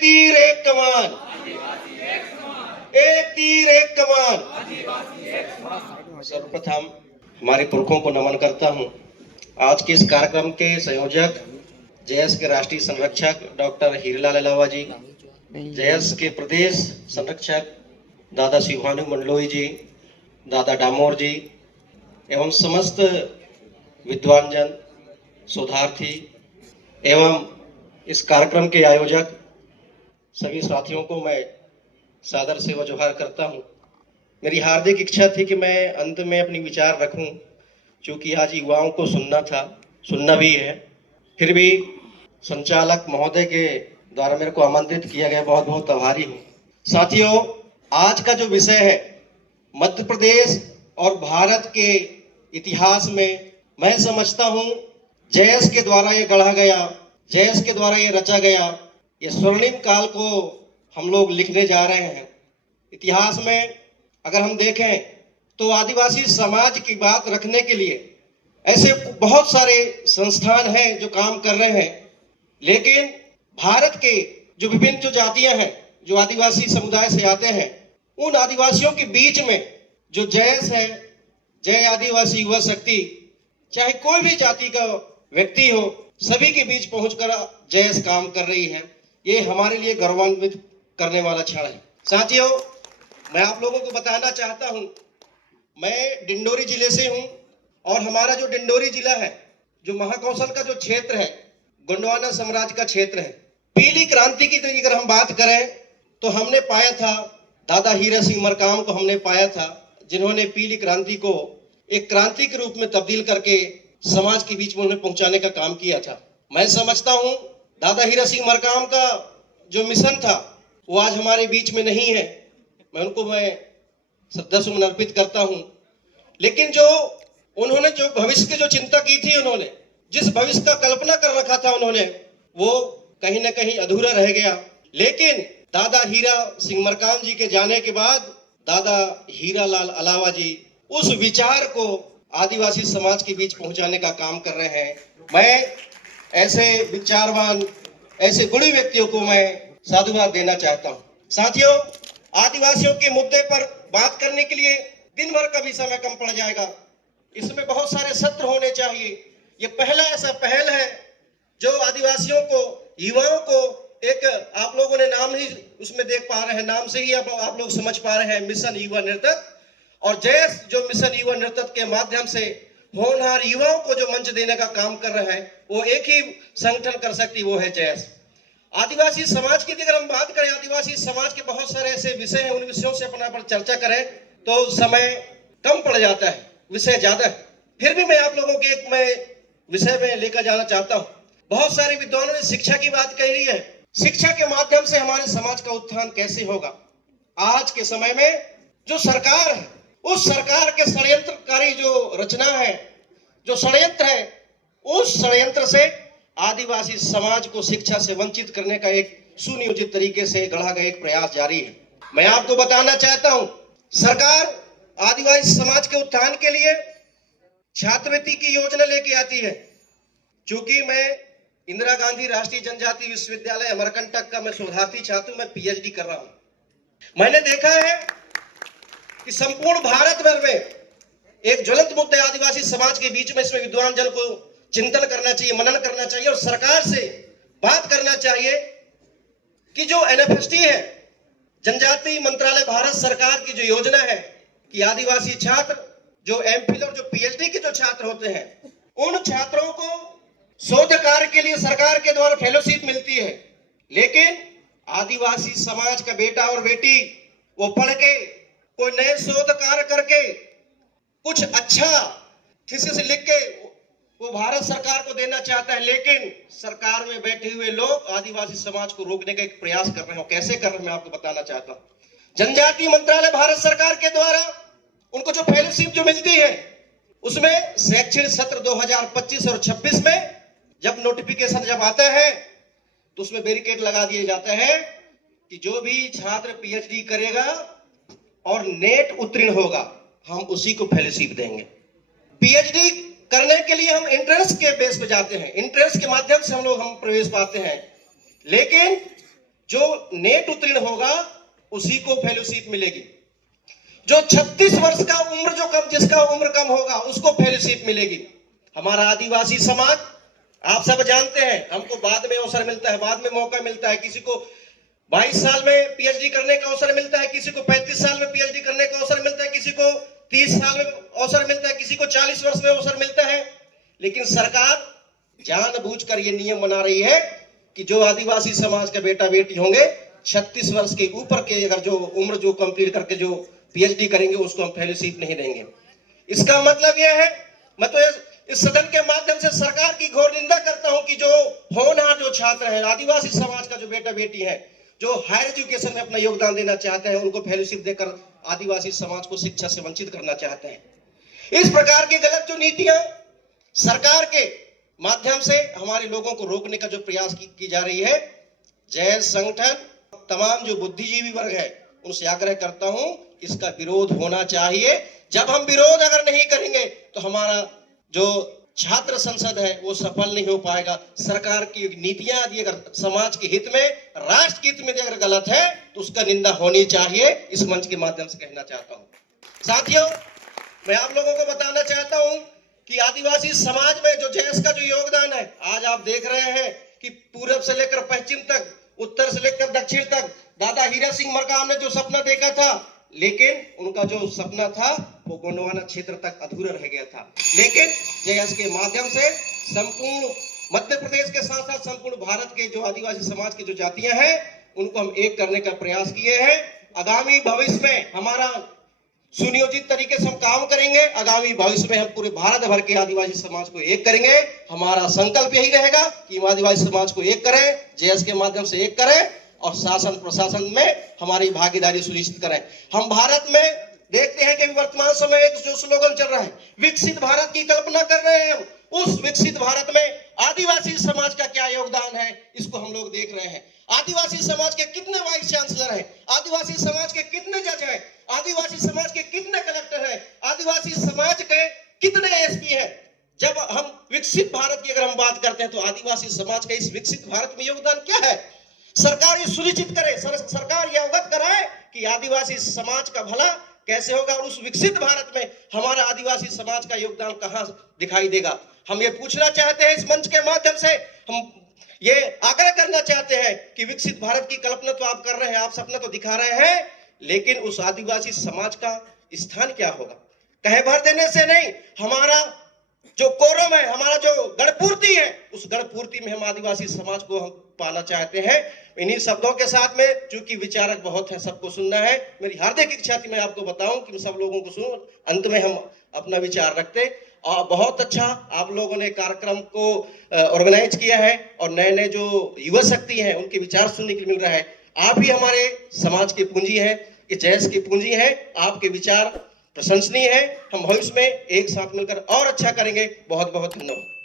तीर एक कमान, एक तीर एक कमान। सर्वप्रथम हमारे पुरखों को नमन करता हूं। आज के इस कार्यक्रम के संयोजक जेएस के राष्ट्रीय संरक्षक डॉक्टर हीरालाल अलावा जी, जेएस के प्रदेश संरक्षक दादा शिवभानु मंडलोई जी, दादा डामोर जी एवं समस्त विद्वान जन, शोधार्थी एवं इस कार्यक्रम के आयोजक सभी साथियों को मैं सादर से वजोहार करता हूं। मेरी हार्दिक इच्छा थी कि मैं अंत में अपनी विचार रखूं, क्योंकि आज युवाओं को सुनना भी है। फिर भी संचालक महोदय के द्वारा मेरे को आमंत्रित किया गया, बहुत बहुत आभारी हूं। साथियों, आज का जो विषय है मध्य प्रदेश और भारत के इतिहास में, मैं समझता हूं जेएस के द्वारा ये गढ़ा गया, जेएस के द्वारा ये रचा गया, ये स्वर्णिम काल को हम लोग लिखने जा रहे हैं। इतिहास में अगर हम देखें तो आदिवासी समाज की बात रखने के लिए ऐसे बहुत सारे संस्थान हैं जो काम कर रहे हैं, लेकिन भारत के जो विभिन्न जो जातियां हैं, जो आदिवासी समुदाय से आते हैं, उन आदिवासियों के बीच में जो जेएस है, जय आदिवासी युवा शक्ति, चाहे कोई भी जाति का व्यक्ति हो, सभी के बीच पहुंचकर जेएस काम कर रही है। ये हमारे लिए गौरवान्वित करने वाला क्षण है। साथियों, मैं आप लोगों को बताना चाहता हूं, मैं डिंडोरी जिले से हूं और हमारा जो डिंडोरी जिला है, जो महाकौशल का जो क्षेत्र है, गोंडवाना साम्राज्य का क्षेत्र है। पीली क्रांति की अगर हम बात करें तो हमने पाया था, दादा हीरा सिंह मरकाम को हमने पाया था, जिन्होंने पीली क्रांति को एक क्रांति के रूप में तब्दील करके समाज के बीच में उन्हें पहुंचाने का काम किया था। मैं समझता हूं दादा हीरा सिंह मरकाम का जो मिशन था वो आज हमारे बीच में नहीं है। मैं श्रद्धा सुमन अर्पित करता हूं। लेकिन जो उन्होंने जो भविष्य की जो चिंता की थी, उन्होंने जिस भविष्य का कल्पना कर रखा था उन्होंने, वो कहीं ना कहीं अधूरा रह गया। लेकिन दादा हीरा सिंह मरकाम जी के जाने के बाद दादा हीरालाल अलावा जी उस विचार को आदिवासी समाज के बीच पहुंचाने का काम कर रहे हैं। मैं ऐसे विचारवान, ऐसे गुणी व्यक्तियों को मैं साधुवाद देना चाहता हूं। साथियों, आदिवासियों के मुद्दे पर बात करने के लिए दिन भर का भी समय कम पड़ जाएगा। इसमें बहुत सारे सत्र होने चाहिए। ये पहला ऐसा पहल है जो आदिवासियों को, युवाओं को, एक आप लोगों ने नाम ही उसमें देख पा रहे हैं, नाम से ही आप लोग समझ पा रहे हैं, मिशन युवा नर्तक। और जेएस जो मिशन युवा नर्तक के माध्यम से होनहार युवाओं को जो मंच देने का काम कर रहा है, वो एक ही संगठन कर सकती, वो है जेएस। आदिवासी समाज की अगर हम बात करें, आदिवासी समाज के बहुत सारे ऐसे विषय हैं, उन विषयों से अपना पर चर्चा करें तो समय कम पड़ जाता है, विषय ज्यादा है। फिर भी मैं आप लोगों के एक विषय में लेकर जाना चाहता हूं। बहुत सारे विद्वानों ने शिक्षा की बात कही है। शिक्षा के माध्यम से हमारे समाज का उत्थान कैसे होगा? आज के समय में जो सरकार है, उस सरकार के षड्यंत्रकारी जो रचना है, जो षड्यंत्र है, उस षड्यंत्र से आदिवासी समाज को शिक्षा से वंचित करने का एक सुनियोजित तरीके से गढ़ा गया एक प्रयास जारी है। मैं आपको बताना चाहता हूं, सरकार आदिवासी समाज के उत्थान के लिए छात्रवृत्ति की योजना लेके आती है। चूंकि मैं इंदिरा गांधी राष्ट्रीय जनजाति विश्वविद्यालय अमरकंटक का मैं शोधार्थी छात्र हूं, मैं पीएचडी कर रहा हूं। मैंने देखा है कि संपूर्ण भारत भर में एक ज्वलंत मुद्दा आदिवासी समाज के बीच में, इसमें विद्वान जन को चिंतन करना चाहिए, मनन करना चाहिए और सरकार से बात करना चाहिए कि जो एनएफएसटी है, जनजाति मंत्रालय भारत सरकार की जो योजना है कि आदिवासी छात्र जो एमफिल और जो पीएचडी के जो छात्र होते हैं, उन छात्रों को शोध कार्य के लिए सरकार के द्वारा फेलोशिप मिलती है। लेकिन आदिवासी समाज का बेटा और बेटी वो पढ़ के कोई नए शोध कार्य करके कुछ अच्छा थीसिस लिख के वो भारत सरकार को देना चाहता है, लेकिन सरकार में बैठे हुए लोग आदिवासी समाज को रोकने का एक प्रयास कर रहे हैं। कैसे कर रहे हैं मैं आपको बताना चाहता हूं। जनजातीय मंत्रालय भारत सरकार के द्वारा उनको जो फेलोशिप जो मिलती है, उसमें शैक्षणिक सत्र 2025 और 26 में जब नोटिफिकेशन जब आता है तो उसमें बैरिकेड लगा दिए जाते हैं कि जो भी छात्र पीएचडी करेगा और नेट उत्तीर्ण होगा, हम उसी को फेलोशिप देंगे। पीएचडी करने के लिए हम एंट्रेंस के बेस पे जाते हैं, एंट्रेंस के माध्यम से हम प्रवेश पाते हैं। लेकिन जो नेट उत्तीर्ण होगा उसी को फेलोशिप मिलेगी। जो 36 वर्ष का उम्र जिसका उम्र कम होगा उसको फेलोशिप मिलेगी। हमारा आदिवासी समाज आप सब जानते हैं, हमको बाद में अवसर मिलता है, बाद में मौका मिलता है। किसी को 22 साल में पीएचडी करने का अवसर मिलता है, किसी को 35 साल में पीएचडी करने का अवसर मिलता है, किसी को 30 साल में अवसर मिलता है, किसी को 40 वर्ष में अवसर मिलता है। लेकिन सरकार जानबूझकर ये नियम बना रही है कि जो आदिवासी समाज का बेटा बेटी होंगे 36 वर्ष के ऊपर के अगर जो उम्र जो कंप्लीट करके जो पीएचडी करेंगे उसको हम फेलोशिप नहीं देंगे। इसका मतलब यह है, मैं तो इस सदन के माध्यम से सरकार की घोर निंदा करता हूं कि जो होनहार जो छात्र हैं, आदिवासी समाज का जो बेटा बेटी है, जो हायर एजुकेशन में अपना योगदान देना चाहते हैं, उनको फेलोशिप देकर आदिवासी समाज को शिक्षा से वंचित करना चाहते हैं। इस प्रकार की गलत जो नीतियां सरकार के माध्यम से हमारे लोगों को रोकने का जो प्रयास की जा रही है, जैन संगठन तमाम जो बुद्धिजीवी वर्ग है उनसे आग्रह करता हूं इसका विरोध होना चाहिए। जब हम विरोध अगर नहीं करेंगे तो हमारा जो छात्र संसद है वो सफल नहीं हो पाएगा। सरकार की नीतियां यदि अगर समाज के हित में, राष्ट्र के हित में अगर गलत है तो उसका निंदा होनी चाहिए। इस मंच के माध्यम से कहना चाहता हूं। साथियों, मैं आप लोगों को बताना चाहता हूं कि आदिवासी समाज में जो जैस का जो योगदान है, आज आप देख रहे हैं कि पूरब से लेकर पश्चिम तक, उत्तर से लेकर दक्षिण तक दादा हीरा सिंह मरकाम ने जो सपना देखा था, लेकिन उनका जो सपना था वो गोंडवाना क्षेत्र तक अधूरा रह गया था। लेकिन जैस के माध्यम से संपूर्ण मध्य प्रदेश के साथ साथ संपूर्ण भारत के जो आदिवासी समाज की जो जातियां हैं उनको हम एक करने का प्रयास किए हैं। आगामी भविष्य में हमारा सुनियोजित तरीके से हम काम करेंगे। आगामी भविष्य में हम पूरे भारत भर के आदिवासी समाज को एक करेंगे। हमारा संकल्प यही रहेगा कि हम आदिवासी समाज को एक करें, जेएस के माध्यम से एक करें और शासन प्रशासन में हमारी भागीदारी सुनिश्चित करें। हम भारत में देखते हैं कि वर्तमान समय एक जो स्लोगन चल रहा है, विकसित भारत की कल्पना कर रहे हैं हम। उस विकसित भारत में आदिवासी समाज का क्या योगदान है इसको हम लोग देख रहे हैं। आदिवासी समाज के कितने वाइस चांसलर हैं, आदिवासी समाज के कितने जज हैं, आदिवासी समाज के कितने कलेक्टर हैं, आदिवासी समाज के कितने एसपी हैं। जब हम विकसित भारत की अगर हम बात करते हैं तो आदिवासी समाज का इस विकसित भारत में योगदान क्या है? सरकार ये सुनिश्चित करे, सरकार ये अवगत कराए कि आदिवासी समाज का भला कैसे होगा और उस विकसित भारत में हमारा आदिवासी समाज का योगदान कहां दिखाई देगा। हम ये पूछना चाहते हैं, इस मंच के माध्यम से हम ये आग्रह करना चाहते हैं कि विकसित भारत की कल्पना तो आप कर रहे हैं, आप सपना तो दिखा रहे हैं, लेकिन उस आदिवासी समाज का स्थान क्या होगा? कहे भर देने से नहीं, हमारा जो कोरम है, हमारा जो गणपूर्ति है, उस गणपूर्ति में हम आदिवासी समाज को हम पाना चाहते हैं। इन्हीं शब्दों के साथ में, चूंकि विचारक बहुत है, सबको सुनना है, मेरी हार्दिक इच्छा थी मैं आपको बताऊं कि सब लोगों को सुनो, अंत में हम अपना विचार रखते। और बहुत अच्छा आप लोगों ने कार्यक्रम को ऑर्गेनाइज किया है और नए नए जो युवा शक्ति हैं उनके विचार सुनने के लिए मिल रहा है। आप ही हमारे समाज की पूंजी है, ये जैस की पूंजी है, आपके विचार प्रशंसनीय है। हम भविष्य में एक साथ मिलकर और अच्छा करेंगे। बहुत बहुत धन्यवाद।